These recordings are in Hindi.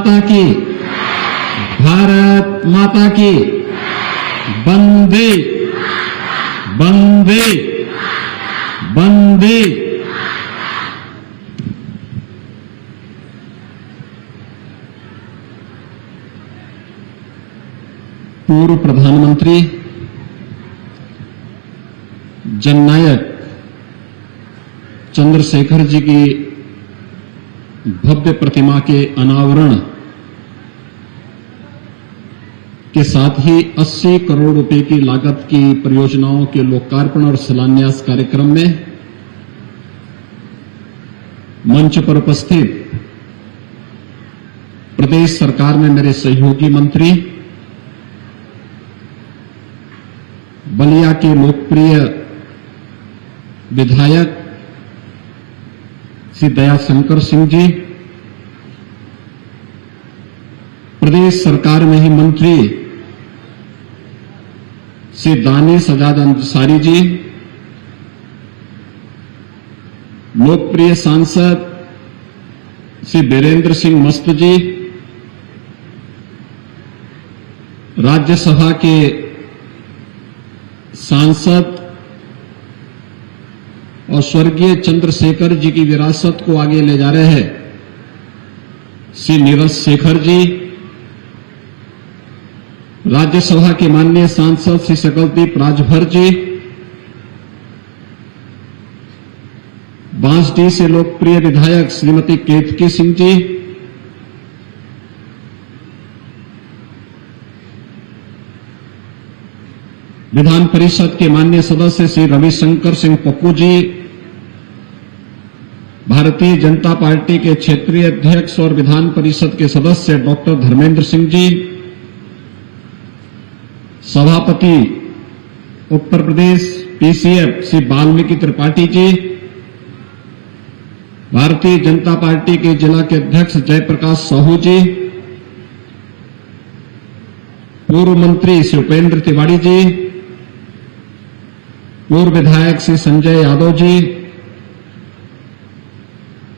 माता की, भारत माता की, वंदे वंदे वंदे। पूर्व प्रधानमंत्री जननायक चंद्रशेखर जी की भव्य प्रतिमा के अनावरण के साथ ही 80 करोड़ रुपए की लागत की परियोजनाओं के लोकार्पण और शिलान्यास कार्यक्रम में मंच पर उपस्थित प्रदेश सरकार में मेरे सहयोगी मंत्री, बलिया के लोकप्रिय विधायक श्री दयाशंकर सिंह जी, प्रदेश सरकार में ही मंत्री श्री दानिश आजाद अंसारी जी, लोकप्रिय सांसद श्री बीरेंद्र सिंह मस्त जी, राज्यसभा के सांसद और स्वर्गीय चंद्रशेखर जी की विरासत को आगे ले जा रहे हैं श्री नीरज शेखर जी, राज्यसभा के माननीय सांसद श्री सकलदीप राजभर जी, बांसडीह से लोकप्रिय विधायक श्रीमती केतकी सिंह जी, विधान परिषद के माननीय सदस्य श्री रविशंकर सिंह पप्पू जी, भारतीय जनता पार्टी के क्षेत्रीय अध्यक्ष और विधान परिषद के सदस्य डॉक्टर धर्मेंद्र सिंह जी, सभापति उत्तर प्रदेश पीसीएफ श्री वाल्मीकि त्रिपाठी जी, भारतीय जनता पार्टी के जिला के अध्यक्ष जयप्रकाश साहू जी, पूर्व मंत्री श्री उपेंद्र तिवारी जी, पूर्व विधायक श्री संजय यादव जी,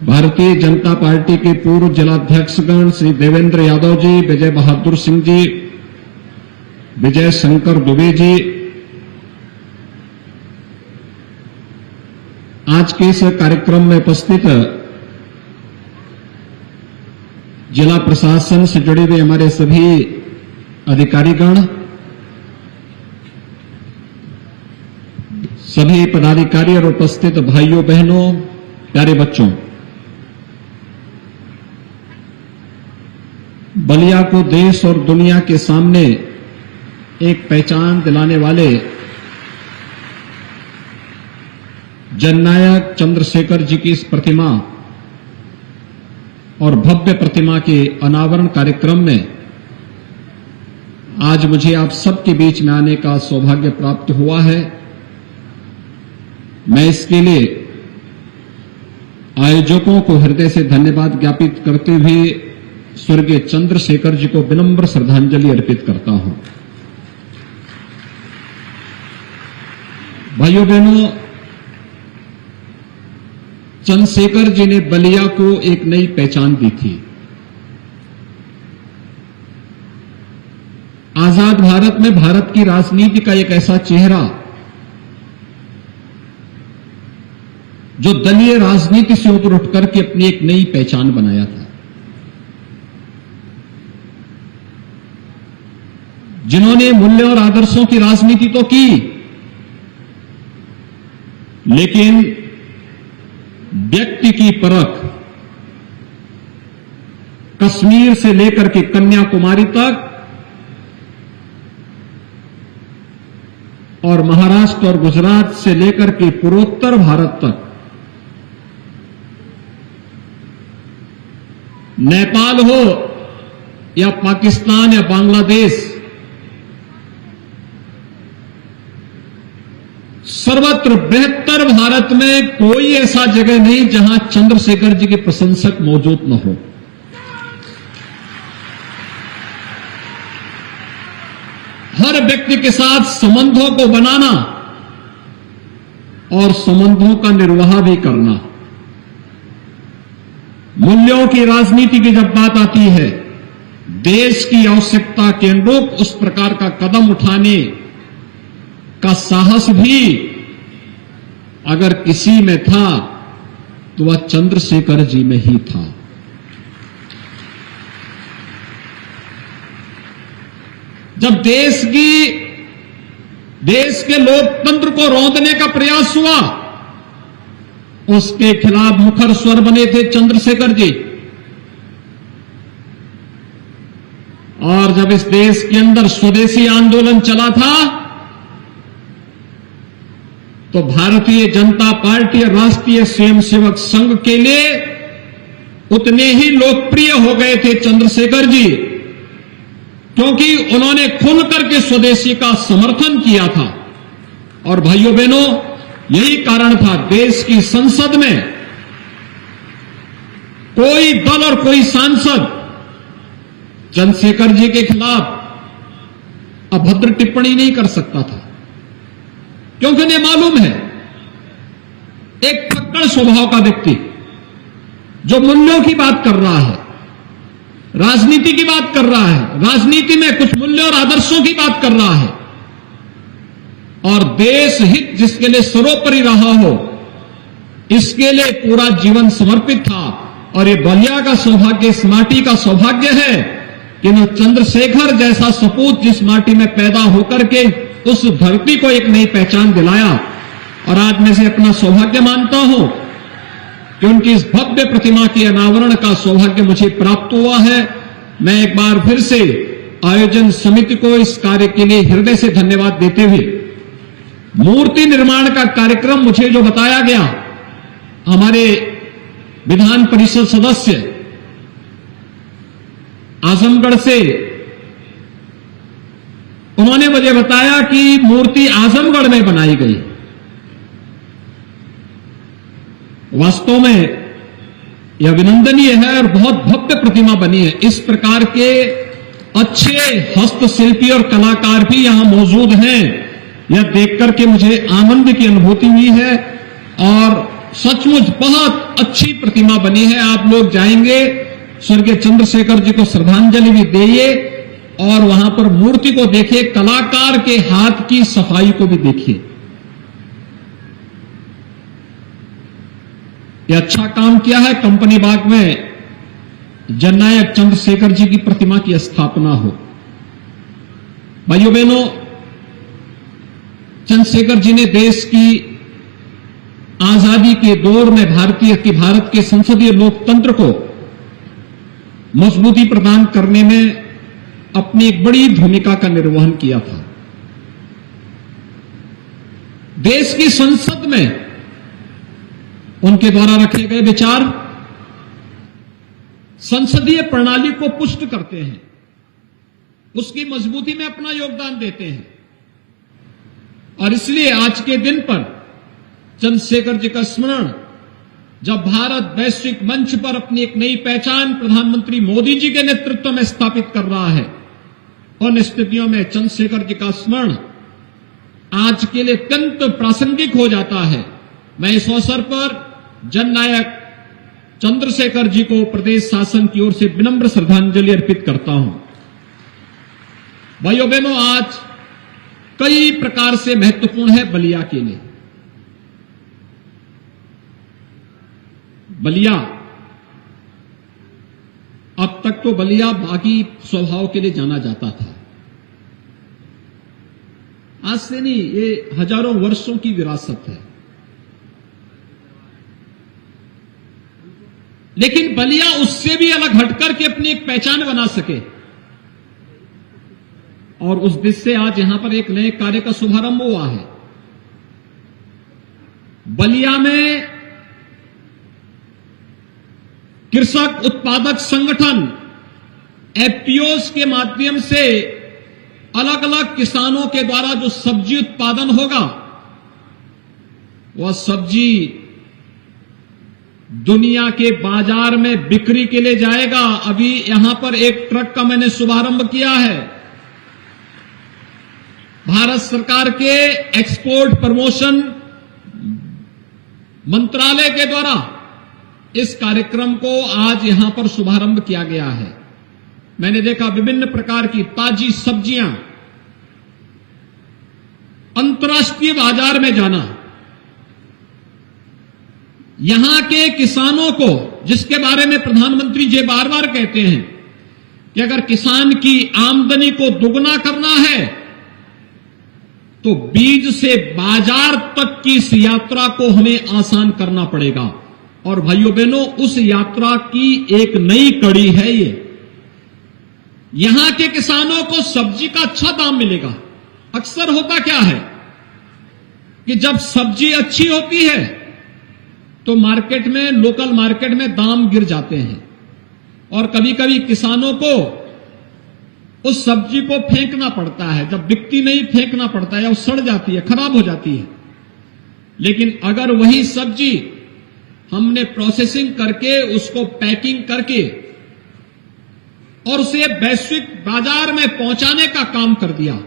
भारतीय जनता पार्टी के पूर्व जिलाध्यक्षगण श्री देवेंद्र यादव जी, विजय बहादुर सिंह जी, विजय शंकर दुबे जी, आज के इस कार्यक्रम में उपस्थित जिला प्रशासन से जुड़े हुए हमारे सभी अधिकारीगण, सभी पदाधिकारी और उपस्थित भाइयों बहनों, प्यारे बच्चों, बलिया को देश और दुनिया के सामने एक पहचान दिलाने वाले जननायक चंद्रशेखर जी की इस प्रतिमा और भव्य प्रतिमा के अनावरण कार्यक्रम में आज मुझे आप सबके बीच में आने का सौभाग्य प्राप्त हुआ है। मैं इसके लिए आयोजकों को हृदय से धन्यवाद ज्ञापित करते हुए स्वर्गीय चंद्रशेखर जी को विनम्र श्रद्धांजलि अर्पित करता हूं। भाइयों बहनों, चंद्रशेखर जी ने बलिया को एक नई पहचान दी थी। आजाद भारत में भारत की राजनीति का एक ऐसा चेहरा जो दलीय राजनीति से ऊपर उठकर के अपनी एक नई पहचान बनाया था, जिन्होंने मूल्य और आदर्शों की राजनीति तो की, लेकिन व्यक्ति की परख कश्मीर से लेकर के कन्याकुमारी तक और महाराष्ट्र और गुजरात से लेकर के पूर्वोत्तर भारत तक, नेपाल हो या पाकिस्तान या बांग्लादेश, सर्वत्र बेहतर भारत में कोई ऐसा जगह नहीं जहां चंद्रशेखर जी के प्रशंसक मौजूद न हो। हर व्यक्ति के साथ संबंधों को बनाना और संबंधों का निर्वाह भी करना। मूल्यों की राजनीति की जब बात आती है देश की आवश्यकता के अनुरूप उस प्रकार का कदम उठाने का साहस भी अगर किसी में था तो वह चंद्रशेखर जी में ही था। जब देश के लोकतंत्र को रौंदने का प्रयास हुआ, उसके खिलाफ मुखर स्वर बने थे चंद्रशेखर जी। और जब इस देश के अंदर स्वदेशी आंदोलन चला था तो भारतीय जनता पार्टी और राष्ट्रीय स्वयंसेवक संघ के लिए उतने ही लोकप्रिय हो गए थे चंद्रशेखर जी, क्योंकि उन्होंने खुल करके स्वदेशी का समर्थन किया था। और भाइयों बहनों, यही कारण था देश की संसद में कोई दल और कोई सांसद चंद्रशेखर जी के खिलाफ अभद्र टिप्पणी नहीं कर सकता था, क्योंकि उन्हें मालूम है एक फक्कड़ स्वभाव का व्यक्ति जो मूल्यों की बात कर रहा है, राजनीति की बात कर रहा है, राजनीति में कुछ मूल्यों और आदर्शों की बात कर रहा है, और देश हित जिसके लिए सर्वोपरि रहा हो, इसके लिए पूरा जीवन समर्पित था। और ये बलिया का सौभाग्य, इस माटी का सौभाग्य है कि न चंद्रशेखर जैसा सपूत जिस माटी में पैदा होकर के उस धरती को एक नई पहचान दिलाया। और आज मैं से अपना सौभाग्य मानता हूं कि उनकी इस भव्य प्रतिमा के अनावरण का सौभाग्य मुझे प्राप्त हुआ है। मैं एक बार फिर से आयोजन समिति को इस कार्य के लिए हृदय से धन्यवाद देते हुए, मूर्ति निर्माण का कार्यक्रम मुझे जो बताया गया, हमारे विधान परिषद सदस्य आजमगढ़ से, उन्होंने मुझे बताया कि मूर्ति आजमगढ़ में बनाई गई। वास्तव में यह अभिनंदनीय है और बहुत भव्य प्रतिमा बनी है। इस प्रकार के अच्छे हस्तशिल्पी और कलाकार भी यहां मौजूद हैं, यह देखकर के मुझे आनंद की अनुभूति हुई है। और सचमुच बहुत अच्छी प्रतिमा बनी है। आप लोग जाएंगे, स्वर्गीय चंद्रशेखर जी को श्रद्धांजलि भी देइए और वहां पर मूर्ति को देखिए, कलाकार के हाथ की सफाई को भी देखिए। यह अच्छा काम किया है। कंपनी बाग में जननायक चंद्रशेखर जी की प्रतिमा की स्थापना हो। भाइयों बहनों, चंद्रशेखर जी ने देश की आजादी के दौर में भारत के संसदीय लोकतंत्र को मजबूती प्रदान करने में अपनी एक बड़ी भूमिका का निर्वहन किया था। देश की संसद में उनके द्वारा रखे गए विचार संसदीय प्रणाली को पुष्ट करते हैं, उसकी मजबूती में अपना योगदान देते हैं। और इसलिए आज के दिन पर चंद्रशेखर जी का स्मरण, जब भारत वैश्विक मंच पर अपनी एक नई पहचान प्रधानमंत्री मोदी जी के नेतृत्व में स्थापित कर रहा है, उन स्थितियों में चंद्रशेखर जी का स्मरण आज के लिए अत्यंत प्रासंगिक हो जाता है। मैं इस अवसर पर जननायक चंद्रशेखर जी को प्रदेश शासन की ओर से विनम्र श्रद्धांजलि अर्पित करता हूं। भाइयों बहनों, आज कई प्रकार से महत्वपूर्ण है बलिया के लिए। बलिया, अब तक तो बलिया बागी स्वभाव के लिए जाना जाता था। आज से नहीं, ये हजारों वर्षों की विरासत है। लेकिन बलिया उससे भी अलग हटकर के अपनी एक पहचान बना सके, और उस दिशा से आज यहां पर एक नए कार्य का शुभारंभ हुआ है। बलिया में कृषक उत्पादक संगठन एफपीओस के माध्यम से अलग अलग किसानों के द्वारा जो सब्जी उत्पादन होगा, वह सब्जी दुनिया के बाजार में बिक्री के लिए जाएगा। अभी यहां पर एक ट्रक का मैंने शुभारंभ किया है। भारत सरकार के एक्सपोर्ट प्रमोशन मंत्रालय के द्वारा इस कार्यक्रम को आज यहां पर शुभारंभ किया गया है। मैंने देखा विभिन्न प्रकार की ताजी सब्जियां अंतर्राष्ट्रीय बाजार में जाना, यहां के किसानों को, जिसके बारे में प्रधानमंत्री जी बार बार कहते हैं कि अगर किसान की आमदनी को दुगना करना है तो बीज से बाजार तक की इस यात्रा को हमें आसान करना पड़ेगा। और भाइयों बहनों, उस यात्रा की एक नई कड़ी है ये। यहां के किसानों को सब्जी का अच्छा दाम मिलेगा। अक्सर होता क्या है कि जब सब्जी अच्छी होती है तो मार्केट में, लोकल मार्केट में दाम गिर जाते हैं और कभी कभी किसानों को उस सब्जी को फेंकना पड़ता है। जब बिकती नहीं, फेंकना पड़ता है या वो सड़ जाती है, खराब हो जाती है। लेकिन अगर वही सब्जी हमने प्रोसेसिंग करके, उसको पैकिंग करके और उसे वैश्विक बाजार में पहुंचाने का काम कर दिया,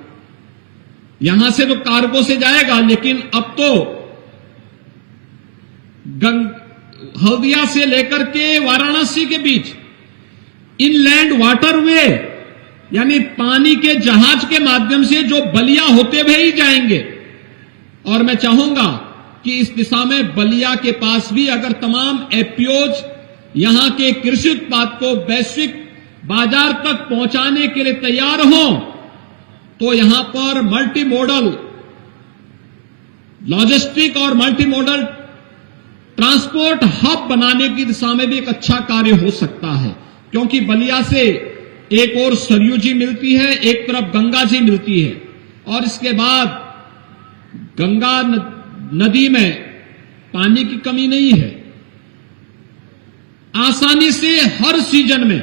यहां से तो कार्गो से जाएगा, लेकिन अब तो हल्दिया से लेकर के वाराणसी के बीच इनलैंड वाटरवे, यानी पानी के जहाज के माध्यम से जो बलिया होते हुए ही जाएंगे। और मैं चाहूंगा कि इस दिशा में बलिया के पास भी अगर तमाम एपीओज यहां के कृषि उत्पाद को वैश्विक बाजार तक पहुंचाने के लिए तैयार हों तो यहां पर मल्टी मॉडल लॉजिस्टिक और मल्टी मॉडल ट्रांसपोर्ट हब बनाने की दिशा में भी एक अच्छा कार्य हो सकता है। क्योंकि बलिया से एक और सरयू जी मिलती है, एक तरफ गंगा जी मिलती है, और इसके बाद गंगा नदी में पानी की कमी नहीं है। आसानी से हर सीजन में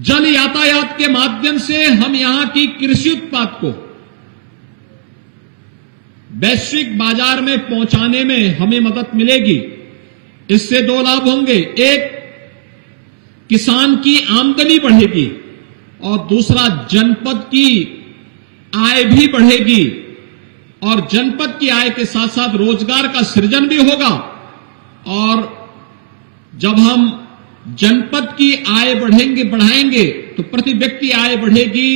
जल यातायात के माध्यम से हम यहां की कृषि उत्पाद को वैश्विक बाजार में पहुंचाने में हमें मदद मिलेगी। इससे दो लाभ होंगे, एक किसान की आमदनी बढ़ेगी और दूसरा जनपद की आय भी बढ़ेगी। और जनपद की आय के साथ साथ रोजगार का सृजन भी होगा। और जब हम जनपद की आय बढ़ाएंगे तो प्रति व्यक्ति आय बढ़ेगी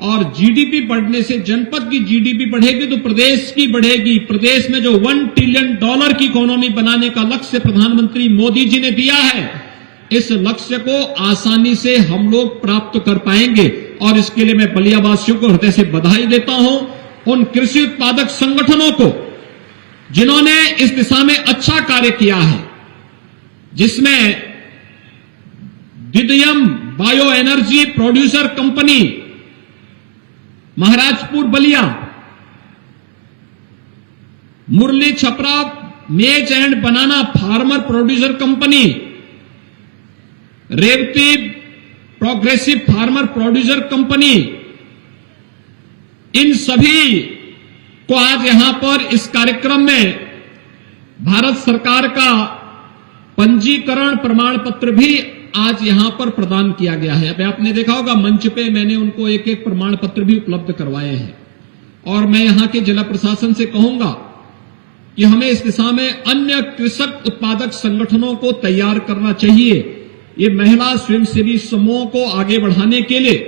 और जीडीपी बढ़ने से जनपद की जीडीपी बढ़ेगी तो प्रदेश की बढ़ेगी। प्रदेश में जो $1 ट्रिलियन की इकोनॉमी बनाने का लक्ष्य प्रधानमंत्री मोदी जी ने दिया है, इस लक्ष्य को आसानी से हम लोग प्राप्त कर पाएंगे। और इसके लिए मैं बलियावासियों को हृदय से बधाई देता हूं, उन कृषि उत्पादक संगठनों को जिन्होंने इस दिशा में अच्छा कार्य किया है, जिसमें दिदयम bio energy producer company Maharajpur Ballia, Murli Chhapra maize and banana farmer producer company, Revati progressive farmer producer company, इन सभी को आज यहां पर इस कार्यक्रम में भारत सरकार का पंजीकरण प्रमाण पत्र भी आज यहां पर प्रदान किया गया है। अब आपने देखा होगा मंच पे मैंने उनको एक एक प्रमाण पत्र भी उपलब्ध करवाए हैं। और मैं यहां के जिला प्रशासन से कहूंगा कि हमें इस दिशा में अन्य कृषक उत्पादक संगठनों को तैयार करना चाहिए। ये महिला स्वयंसेवी समूहों को आगे बढ़ाने के लिए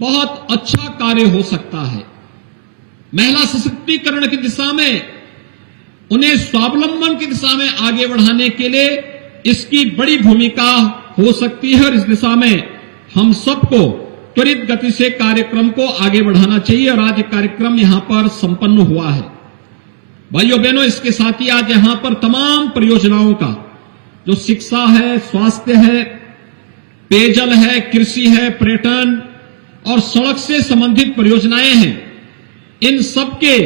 बहुत अच्छा कार्य हो सकता है। महिला सशक्तिकरण की दिशा में, उन्हें स्वावलंबन की दिशा में आगे बढ़ाने के लिए इसकी बड़ी भूमिका हो सकती है। और इस दिशा में हम सबको त्वरित गति से कार्यक्रम को आगे बढ़ाना चाहिए। और आज कार्यक्रम यहां पर संपन्न हुआ है। भाइयों बहनों, इसके साथ ही आज यहां पर तमाम परियोजनाओं का, जो शिक्षा है, स्वास्थ्य है, पेयजल है, कृषि है, पर्यटन और सड़क से संबंधित परियोजनाएं हैं, इन सबके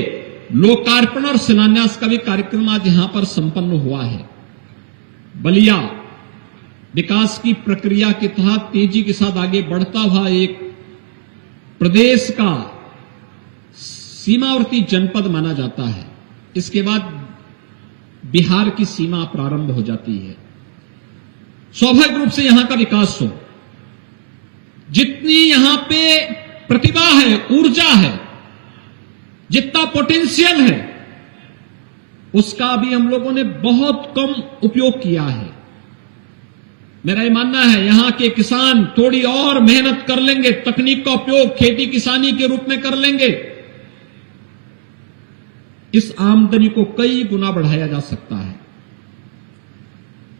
लोकार्पण और शिलान्यास का भी कार्यक्रम आज यहां पर संपन्न हुआ है। बलिया विकास की प्रक्रिया के तहत तेजी के साथ आगे बढ़ता हुआ एक प्रदेश का सीमावर्ती जनपद माना जाता है। इसके बाद बिहार की सीमा प्रारंभ हो जाती है। स्वाभाविक रूप से यहां का विकास हो, जितनी यहां पे प्रतिभा है, ऊर्जा है, जितना पोटेंशियल है, उसका भी हम लोगों ने बहुत कम उपयोग किया है। मेरा ये मानना है यहां के किसान थोड़ी और मेहनत कर लेंगे, तकनीक का उपयोग खेती किसानी के रूप में कर लेंगे, इस आमदनी को कई गुना बढ़ाया जा सकता है।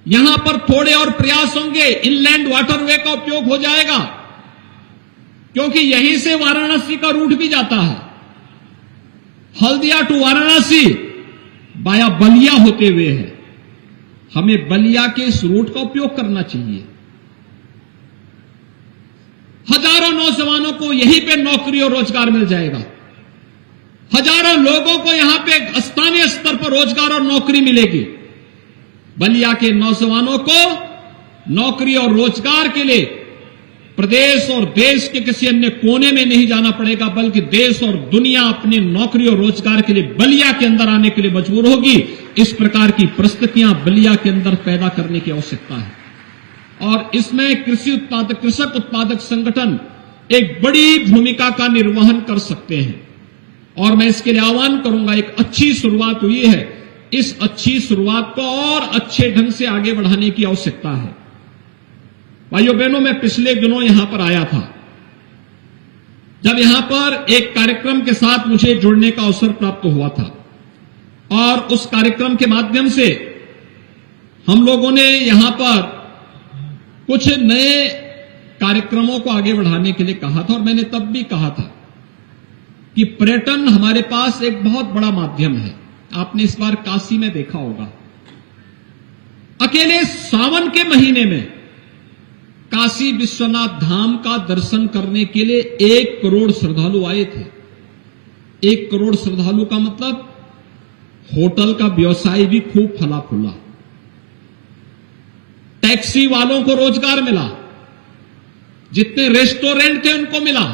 यहां पर थोड़े और प्रयास होंगे, इनलैंड वाटरवे का उपयोग हो जाएगा, क्योंकि यहीं से वाराणसी का रूट भी जाता है। हल्दिया टू वाराणसी बाया बलिया होते हुए है। हमें बलिया के इस रूट का उपयोग करना चाहिए। हजारों नौजवानों को यहीं पे नौकरी और रोजगार मिल जाएगा। हजारों लोगों को यहां पे स्थानीय स्तर पर रोजगार और नौकरी मिलेगी। बलिया के नौजवानों को नौकरी और रोजगार के लिए प्रदेश और देश के किसी अन्य कोने में नहीं जाना पड़ेगा, बल्कि देश और दुनिया अपनी नौकरी और रोजगार के लिए बलिया के अंदर आने के लिए मजबूर होगी। इस प्रकार की परिस्थितियां बलिया के अंदर पैदा करने की आवश्यकता है और इसमें कृषक उत्पादक संगठन एक बड़ी भूमिका का निर्वहन कर सकते हैं। और मैं इसके लिए आह्वान करूंगा, एक अच्छी शुरुआत हुई है, इस अच्छी शुरुआत को और अच्छे ढंग से आगे बढ़ाने की आवश्यकता है। भाइयों बहनों, मैं पिछले दिनों यहां पर आया था, जब यहां पर एक कार्यक्रम के साथ मुझे जुड़ने का अवसर प्राप्त हुआ था और उस कार्यक्रम के माध्यम से हम लोगों ने यहां पर कुछ नए कार्यक्रमों को आगे बढ़ाने के लिए कहा था। और मैंने तब भी कहा था कि पर्यटन हमारे पास एक बहुत बड़ा माध्यम है। आपने इस बार काशी में देखा होगा, अकेले सावन के महीने में काशी विश्वनाथ धाम का दर्शन करने के लिए 1 करोड़ श्रद्धालु आए थे। 1 करोड़ श्रद्धालु का मतलब होटल का व्यवसाय भी खूब फला फूला, टैक्सी वालों को रोजगार मिला, जितने रेस्टोरेंट थे उनको मिला,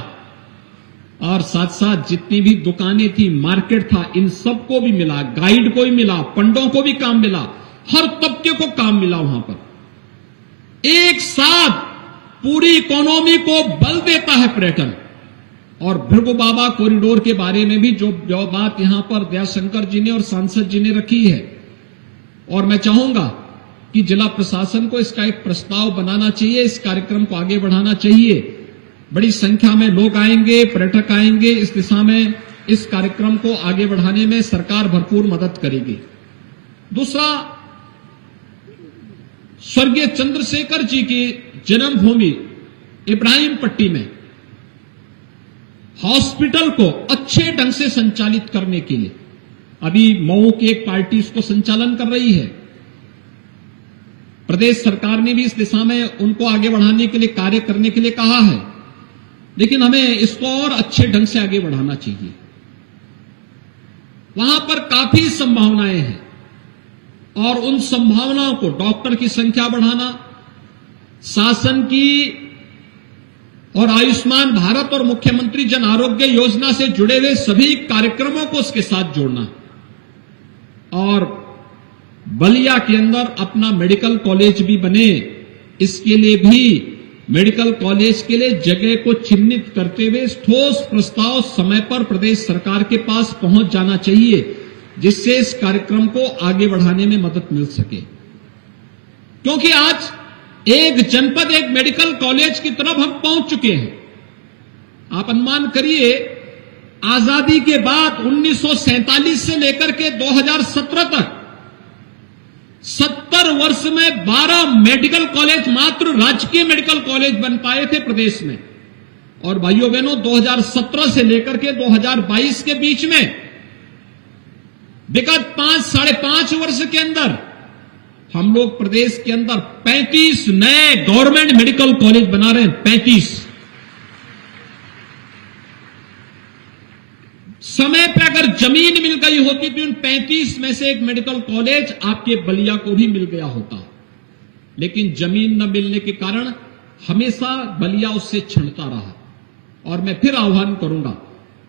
और साथ साथ जितनी भी दुकानें थी, मार्केट था, इन सबको भी मिला, गाइड को भी मिला, पंडों को भी काम मिला, हर तबके को काम मिला। वहां पर एक साथ पूरी इकोनॉमी को बल देता है पर्यटन। और भृगु बाबा कॉरिडोर के बारे में भी जो बात यहां पर दयाशंकर जी ने और सांसद जी ने रखी है, और मैं चाहूंगा कि जिला प्रशासन को इसका एक प्रस्ताव बनाना चाहिए, इस कार्यक्रम को आगे बढ़ाना चाहिए। बड़ी संख्या में लोग आएंगे, पर्यटक आएंगे, इस दिशा में इस कार्यक्रम को आगे बढ़ाने में सरकार भरपूर मदद करेगी। दूसरा, स्वर्गीय चंद्रशेखर जी की जन्मभूमि इब्राहिम पट्टी में हॉस्पिटल को अच्छे ढंग से संचालित करने के लिए अभी मऊ की एक पार्टी इसको संचालन कर रही है। प्रदेश सरकार ने भी इस दिशा में उनको आगे बढ़ाने के लिए कार्य करने के लिए कहा है, लेकिन हमें इसको और अच्छे ढंग से आगे बढ़ाना चाहिए। वहां पर काफी संभावनाएं हैं और उन संभावनाओं को, डॉक्टर की संख्या बढ़ाना, शासन की और आयुष्मान भारत और मुख्यमंत्री जन आरोग्य योजना से जुड़े हुए सभी कार्यक्रमों को उसके साथ जोड़ना, और बलिया के अंदर अपना मेडिकल कॉलेज भी बने, इसके लिए भी मेडिकल कॉलेज के लिए जगह को चिन्हित करते हुए ठोस प्रस्ताव समय पर प्रदेश सरकार के पास पहुंच जाना चाहिए, जिससे इस कार्यक्रम को आगे बढ़ाने में मदद मिल सके। क्योंकि आज एक जनपद एक मेडिकल कॉलेज की तरफ हम पहुंच चुके हैं। आप अनुमान करिए, आजादी के बाद 1947 से लेकर के 2017 तक 70 वर्ष में 12 मेडिकल कॉलेज, मात्र राजकीय मेडिकल कॉलेज बन पाए थे प्रदेश में। और भाइयों बहनों, 2017 से लेकर के 2022 के बीच में विगत 5-5.5 वर्ष के अंदर हम लोग प्रदेश के अंदर 35 नए गवर्नमेंट मेडिकल कॉलेज बना रहे हैं। 35 समय पे अगर जमीन मिल गई होती तो उन 35 में से एक मेडिकल कॉलेज आपके बलिया को भी मिल गया होता, लेकिन जमीन न मिलने के कारण हमेशा बलिया उससे छिनता रहा। और मैं फिर आह्वान करूंगा,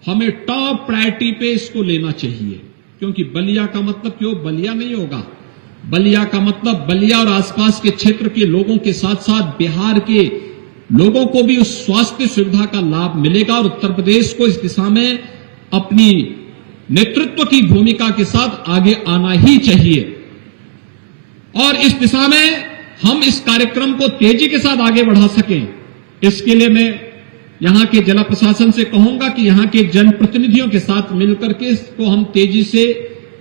हमें टॉप प्रायोरिटी पे इसको लेना चाहिए, क्योंकि बलिया का मतलब क्यों बलिया नहीं होगा, बलिया का मतलब बलिया और आसपास के क्षेत्र के लोगों के साथ साथ बिहार के लोगों को भी उस स्वास्थ्य सुविधा का लाभ मिलेगा। और उत्तर प्रदेश को इस दिशा में अपनी नेतृत्व की भूमिका के साथ आगे आना ही चाहिए। और इस दिशा में हम इस कार्यक्रम को तेजी के साथ आगे बढ़ा सकें, इसके लिए मैं यहां के जिला प्रशासन से कहूंगा कि यहां के जनप्रतिनिधियों के साथ मिलकर के इसको हम तेजी से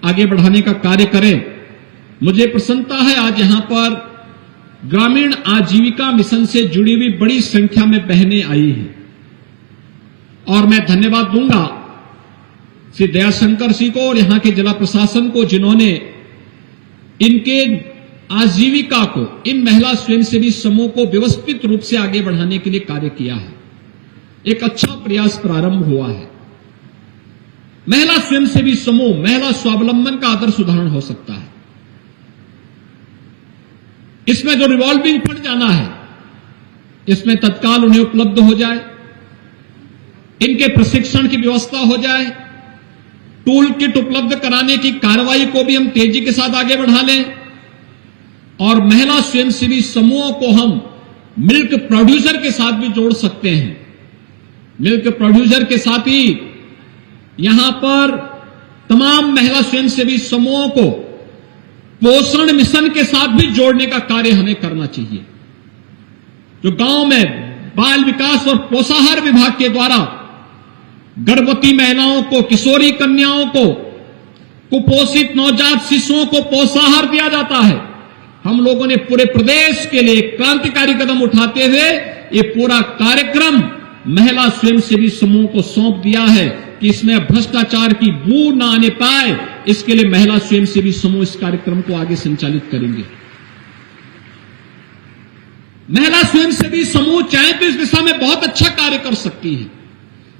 आगे बढ़ाने का कार्य करें। मुझे प्रसन्नता है आज यहां पर ग्रामीण आजीविका मिशन से जुड़ी हुई बड़ी संख्या में बहनें आई हैं और मैं धन्यवाद दूंगा श्री दयाशंकर सिंह को और यहां के जिला प्रशासन को, जिन्होंने इनके आजीविका को, इन महिला स्वयंसेवी समूह को व्यवस्थित रूप से आगे बढ़ाने के लिए कार्य किया है। एक अच्छा प्रयास प्रारंभ हुआ है। महिला स्वयंसेवी समूह महिला स्वावलंबन का आदर्श उदाहरण हो सकता है। इसमें जो रिवॉल्विंग फंड जाना है, इसमें तत्काल उन्हें उपलब्ध हो जाए, इनके प्रशिक्षण की व्यवस्था हो जाए, टूल किट उपलब्ध कराने की कार्रवाई को भी हम तेजी के साथ आगे बढ़ा लें और महिला स्वयंसेवी समूहों को हम मिल्क प्रोड्यूसर के साथ भी जोड़ सकते हैं। मिल्क प्रोड्यूसर के साथ ही यहां पर तमाम महिला स्वयंसेवी समूहों को पोषण मिशन के साथ भी जोड़ने का कार्य हमें करना चाहिए। जो गांव में बाल विकास और पोषाहार विभाग के द्वारा गर्भवती महिलाओं को, किशोरी कन्याओं को, कुपोषित नवजात शिशुओं को पोषाहार दिया जाता है, हम लोगों ने पूरे प्रदेश के लिए क्रांतिकारी कदम उठाते हुए ये पूरा कार्यक्रम महिला स्वयंसेवी समूह को सौंप दिया है कि इसमें भ्रष्टाचार की बू न आने पाए, इसके लिए महिला स्वयंसेवी समूह इस कार्यक्रम को आगे संचालित करेंगे। महिला स्वयंसेवी समूह चाहे तो इस दिशा में बहुत अच्छा कार्य कर सकती है।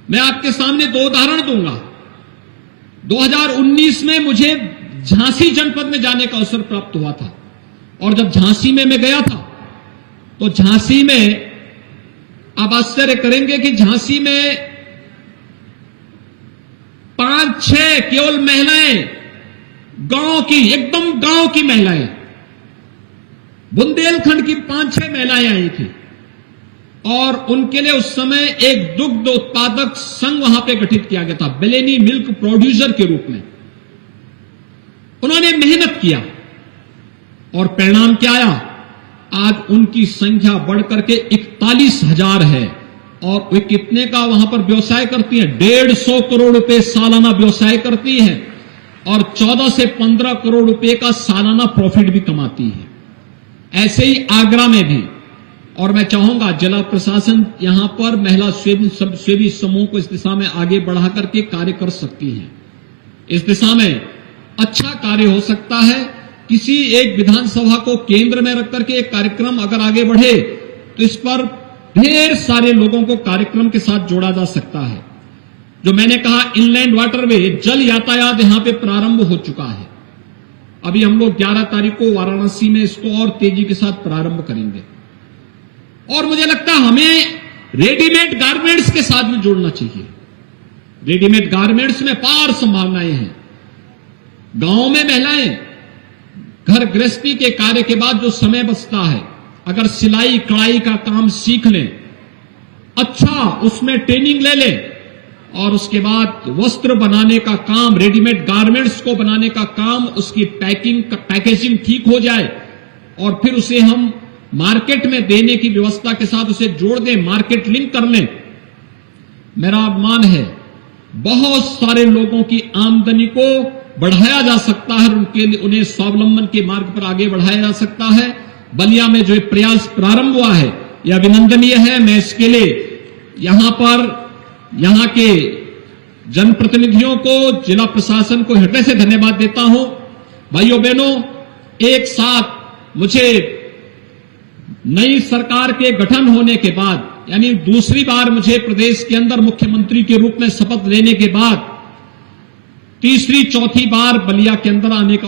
मैं आपके सामने दो उदाहरण दूंगा। 2019 में मुझे झांसी जनपद में जाने का अवसर प्राप्त हुआ था और जब झांसी में मैं गया था तो झांसी में, आप आश्चर्य करेंगे कि झांसी में 5-6 केवल महिलाएं, गांव की, एकदम गांव की महिलाएं, बुंदेलखंड की 5-6 महिलाएं आई थी और उनके लिए उस समय एक दुग्ध उत्पादक संघ वहां पे गठित किया गया था, बेलेनी मिल्क प्रोड्यूसर के रूप में। उन्होंने मेहनत किया और परिणाम क्या आया? आज उनकी संख्या बढ़कर के 41,000 है और वे कितने का वहां पर व्यवसाय करती हैं? 150 करोड़ रुपए सालाना व्यवसाय करती हैं और 14 से 15 करोड़ रुपए का सालाना प्रॉफिट भी कमाती है। ऐसे ही आगरा में भी, और मैं चाहूंगा जिला प्रशासन यहां पर महिला स्वयंसेवी समूह को इस दिशा में आगे बढ़ा करके कार्य कर सकती है। इस दिशा में अच्छा कार्य हो सकता है। किसी एक विधानसभा को केंद्र में रख करके एक कार्यक्रम अगर आगे बढ़े तो इस पर ढेर सारे लोगों को कार्यक्रम के साथ जोड़ा जा सकता है। जो मैंने कहा, इनलैंड वाटरवे, जल यातायात यहां पे प्रारंभ हो चुका है। अभी हम लोग 11 तारीख को वाराणसी में इसको और तेजी के साथ प्रारंभ करेंगे और मुझे लगता है हमें रेडीमेड गारमेंट्स के साथ भी जोड़ना चाहिए। रेडीमेड गारमेंट्स में अपार संभावनाएं हैं। गांव में महिलाएं घर गृहस्थी के कार्य के बाद जो समय बचता है, अगर सिलाई कढ़ाई का काम सीख लें, अच्छा उसमें ट्रेनिंग ले लें और उसके बाद वस्त्र बनाने का काम, रेडीमेड गारमेंट्स को बनाने का काम, उसकी पैकेजिंग ठीक हो जाए और फिर उसे हम मार्केट में देने की व्यवस्था के साथ उसे जोड़ दें, मार्केट लिंक कर लें, मेरा अनुमान है बहुत सारे लोगों की आमदनी को बढ़ाया जा सकता है, उन्हें स्वावलंबन के मार्ग पर आगे बढ़ाया जा सकता है। बलिया में जो प्रयास प्रारंभ हुआ है यह अभिनंदनीय है। मैं इसके लिए यहां पर यहां के जनप्रतिनिधियों को, जिला प्रशासन को हृदय से धन्यवाद देता हूं। भाइयों बहनों, एक साथ मुझे नई सरकार के गठन होने के बाद, यानी दूसरी बार मुझे प्रदेश के अंदर मुख्यमंत्री के रूप में शपथ लेने के बाद तीसरी चौथी बार बलिया के अंदर आने का